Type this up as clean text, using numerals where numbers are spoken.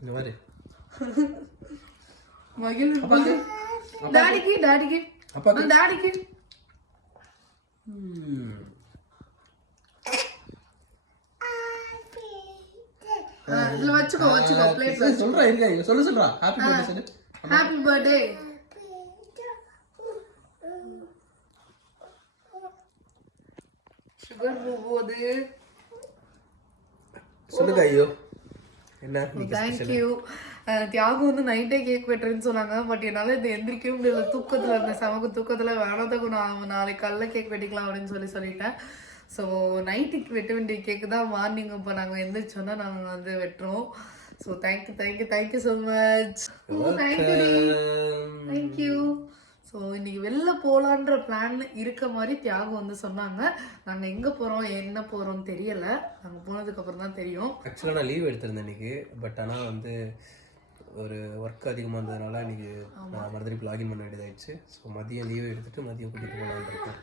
இந்த மாதிரி மகிழ் டாடிக்கு அப்பா டாடிக்கு இதுல வச்சுக்கோ பிளேட்ல சொல்றா இருங்க சொல்றா ஹாப்பி பர்த்டே சொல்லு ஹாப்பி பர்த்டே சுகர் போகுது சொல்லுங்க ஐயோ என்ன தேங்க்யூ தியாகு வந்து நைட்டே கேக் வெட்டுறேன்னு சொன்னாங்க பட் என்னால் இது எந்திரிக்கவே முடியல தூக்கத்தில் இருந்தேன் சமக்கு தூக்கத்தில் வேணாதக்கு நான் நாளைக்கு காலைல கேக் வெட்டிக்கலாம் அப்படின்னு சொல்லிட்டேன் ஸோ நைட்டுக்கு வெட்ட வேண்டிய கேக்கு தான் மார்னிங் இப்போ நாங்கள் எந்திரிச்சோன்னா நாங்கள் வந்து வெட்டுறோம் so thank you so much thank you so இன்னைக்கு வெளில போகலான்ற பிளான் இருக்க மாதிரி தியாகம் வந்து சொன்னாங்க. நாங்கள் எங்கே போகிறோம் என்ன போகிறோம்னு தெரியலை, நாங்கள் போனதுக்கப்புறம் தான் தெரியும். ஆக்சுவலாக நான் லீவ் எடுத்திருந்தேன் இன்னைக்கு, பட் ஆனால் வந்து ஒரு ஒர்க் அதிகமாக இருந்ததுனால இன்னைக்கு நான் மறுபடியும் லாகின் பண்ண வேண்டியதாகிடுச்சு. ஸோ மதியம் லீவ் எடுத்துகிட்டு மதியம் கூட்டிகிட்டு போகலான்னு இருக்கேன்.